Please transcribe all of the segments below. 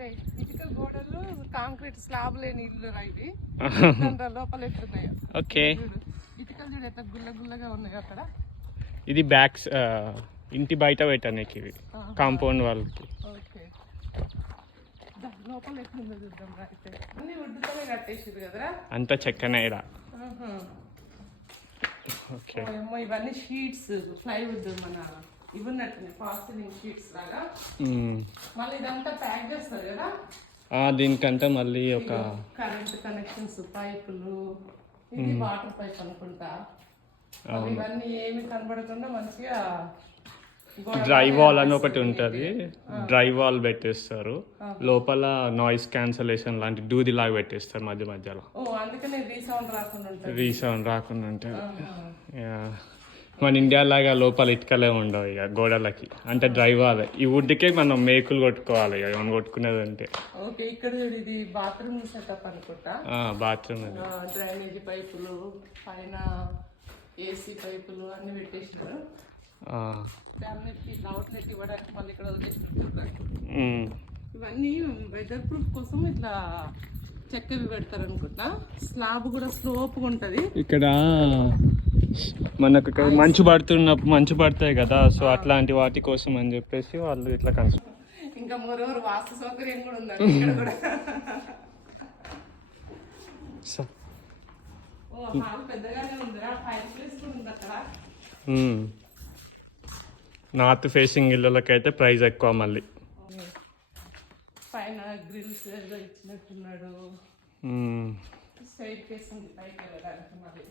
అరే ఇటుక గోడలు కాంక్రీట్ స్లాబ్ లేని ఇల్లు ఇవి లోపల ఎట్లున్నాయో. ఓకే, ఇటుకలు చూడు ఎంత గుల్ల గుల్లగా ఉన్నాయి అక్కడ. ఇది బ్యాక్స్ ఇంటి బయట పెట్టానికి ఇవి కాంపౌండ్ వాళ్ళకి. ఓకే, లోపల ఎట్లుందో చూద్దాం. అయితే అన్ని వుడ్తోనే కట్టేసారు కదరా, అంతా చెక్కనే ఈడ. ఓకే, ఇవన్నీ షీట్స్ ప్లైవుడ్ మన ఇవన్నట్టు పార్సలింగ్ షీట్స్ లాగా. మళ్ళీ ఇదంతా ప్యాక్ చేస్తారు కదా. దీనికంటే మళ్ళీ ఒక కరెంట్ కనెక్షన్స్, పైపులు, ఇది వాటర్ పైప్ అనుకుంటా. ఇవన్నీ ఏమి కనబడకుండా మంచిగా డ్రై వాల్ అని ఒకటి ఉంటుంది, డ్రై వాల్ పెట్టేస్తారు. లోపల నాయిస్ క్యాన్సలేషన్ లాంటి దూది లాగా పెట్టేస్తారు మధ్య మధ్యలో. రీసౌండ్ రాకుండా ఉంటుంది. మన ఇండియా లాగా లోపల ఇటుకలే ఉండవు ఇక గోడలకి, అంటే డ్రై వాల్. ఈ వుడ్కే మనం మేకులు కొట్టుకోవాలి ఇక మనం కొట్టుకునేది అంటే. ఇక్కడ ఇది బాత్రూమ్ సెటప్ అనుకుంటా. బాత్రూమ్, డ్రైనేజీ పైపులు, పైన ఏసీ పైపులు అన్ని పెట్టేసినారు. అవుట్లెట్ ఇవ్వడానికి మళ్ళీ ఇక్కడ ఇవన్నీ వెదర్ ప్రూఫ్ కోసం ఇట్లా చెక్కవి పెడతారు అనుకుంటా. స్లాబ్ కూడా స్లోప్గా ఉంటుంది. ఇక్కడ మనకు మంచు పడతాయి కదా, సో అట్లాంటి వాటి కోసం అని చెప్పేసి వాళ్ళు ఇట్లా ఇంకా మరోవరు వాస్తు సౌకర్యం కూడా ఉందండి ఇక్కడ కూడా. పెద్దగానే ఉందిరా, ఫైర్ ప్లేస్ కూడా ఉంది అక్కడ. నార్త్ ఫేసింగ్ ఇళ్ళకైతే ప్రైస్ ఎక్కువ. మళ్ళీ పైన గ్రిల్స్ ఏదో ఇచ్చినట్టున్నాడు. సైడ్ కేస్ ఉంది పైకి వెళ్ళడానికి. మళ్ళీ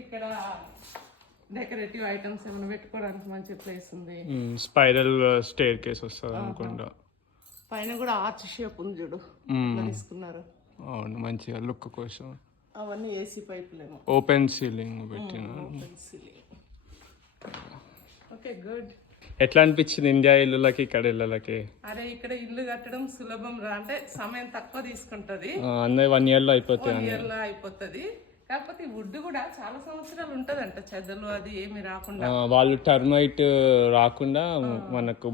ఇక్కడ డెకరేటివ్ ఐటమ్స్ ఏమైనా పెట్టుకోవడానికి మంచి ప్లేస్ ఉంది. స్పైరల్ స్టేర్ కేస్ వస్తుంది అనుకుంటా. పైన కూడా ఆర్చ్ షేప్ ఉంది చూడు, తీసుకున్నారు. అవును, మంచిగా లుక్ కోసం. అవన్నీ ఏసీ పైపులేమో. ఓపెన్ సీలింగ్ పెట్టిన. Okay, good. ఎట్లా అనిపించింది ఇండియా ఇల్లులకి ఇక్కడ ఇళ్ళకి? అరే ఇక్కడ ఇల్లు కట్టడం సులభం రా, అంటే సమయం తక్కువ తీసుకుంటది. 1 year లో అయిపోతుంది. కాకపోతే వుడ్ కూడా చాలా సంవత్సరాలు ఉంటదంట, చెదలు అది ఏమి రాకుండా. వాళ్ళు టర్మైట్ రాకుండా మనకు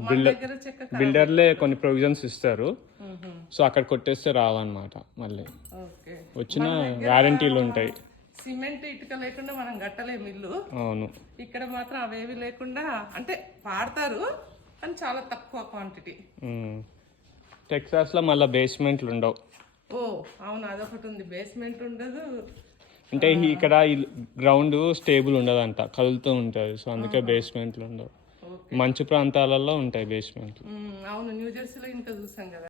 బిల్డర్లే కొన్ని ప్రొవిజన్స్ ఇస్తారు. సో అక్కడ కొట్టేస్తే రావన్నమాట. మళ్ళీ వచ్చిన వారంటీలు ఉంటాయి. సిమెంట్ ఇటుక లేకుండా మనం కట్టలేము ఇల్లు. అవును, ఇక్కడ మాత్రం అవేవి లేకుండా, అంటే వాడతారు కానీ చాలా తక్కువ క్వాంటిటీ. టెక్సాస్ లో మళ్ళీ బేస్మెంట్లు ఉండవు. ఓ అవును, అదొకటి ఉంది, బేస్మెంట్ ఉండదు. అంటే ఇక్కడ గ్రౌండ్ స్టేబుల్ ఉండదంట, కదులుతూ ఉంటుంది. సో అందుకే బేస్మెంట్లు ఉండవు. మంచు ప్రాంతాలలో ఉంటాయి బేస్మెంట్లు. అవును, న్యూజెర్సీలో ఇంకా చూసాం కదా.